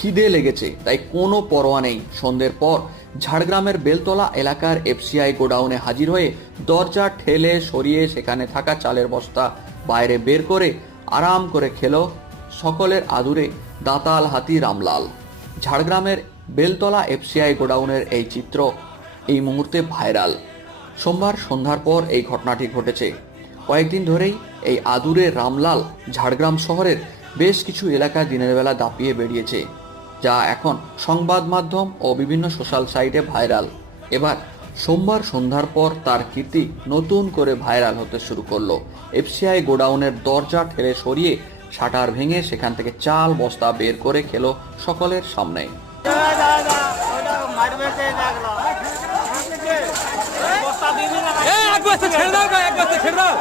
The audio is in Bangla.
খিদে লেগেছে, তাই কোনো পরোয়া নেই। সন্ধ্যের পর ঝাড়গ্রামের বেলতলা এলাকার এফসিআই গোডাউনে হাজির হয়ে দরজা ঠেলে সরিয়ে সেখানে থাকা চালের বস্তা বাইরে বের করে আরাম করে খেলো সকলের আদুরে দাঁতাল হাতি রামলাল। ঝাড়গ্রামের বেলতলা এফসিআই গোডাউনের এই চিত্র এই মুহূর্তে ভাইরাল। সোমবার সন্ধ্যার পর এই ঘটনাটি ঘটেছে। কয়েকদিন ধরেই এই আদুরে রামলাল ঝাড়গ্রাম শহরের বেশ কিছু এলাকা দিনের বেলা দাপিয়ে বেরিয়েছে, যা এখন সংবাদ মাধ্যম ও বিভিন্ন সোশ্যাল সাইটে ভাইরাল। এবার সোমবার সন্ধ্যার পর তার কীর্তি নতুন করে ভাইরাল হতে শুরু করলো। এফসিআই গোডাউনের দরজা ঠেলে সরিয়ে শাটার ভেঙে সেখান থেকে চাল বস্তা বের করে খেলো সকলের সামনে। এক বস্তা ছেড়ে দাও, এক বস্তা ছেড়ে দাও।